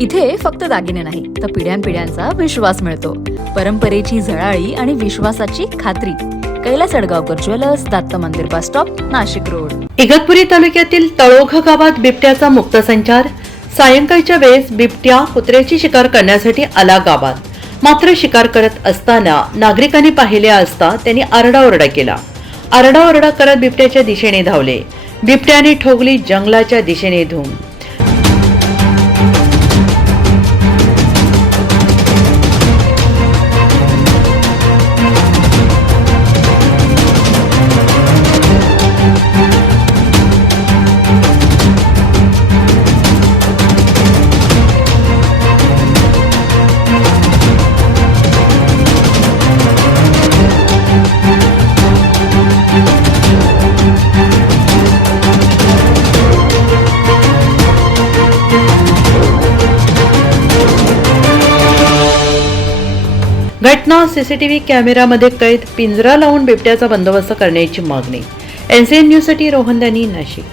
इथे फक्त दागिने नाही तर पिढ्यानपिढ्यांचा विश्वास मिळतो. परंपरेची झळाळी आणि विश्वासाची खात्री. कैलास अडगावकर ज्वेलर्स, दत्त मंदिर bus stop, Nashik road. Igatpuri तालुक्यातील तळोघ गावात बिबट्याचा मुक्त संचार. सायंकाळच्या वेळेस बिबट्या कुत्र्याची शिकार करण्यासाठी आला गावात. मात्र शिकार करत असताना नागरिकांनी पाहिले असता त्यांनी आरडाओरडा केला. आरडाओरडा करत बिबट्याच्या दिशेने धावले. बिबट्याने ठोकली जंगलाच्या दिशेने धूम. घटना सीसीटीव्ही कॅमेऱ्यामध्ये कैद. पिंजरा लावून बिबट्याचा बंदोबस्त करण्याची मागणी. एनसीएन न्यूज साठी रोहन दानी, नाशिक.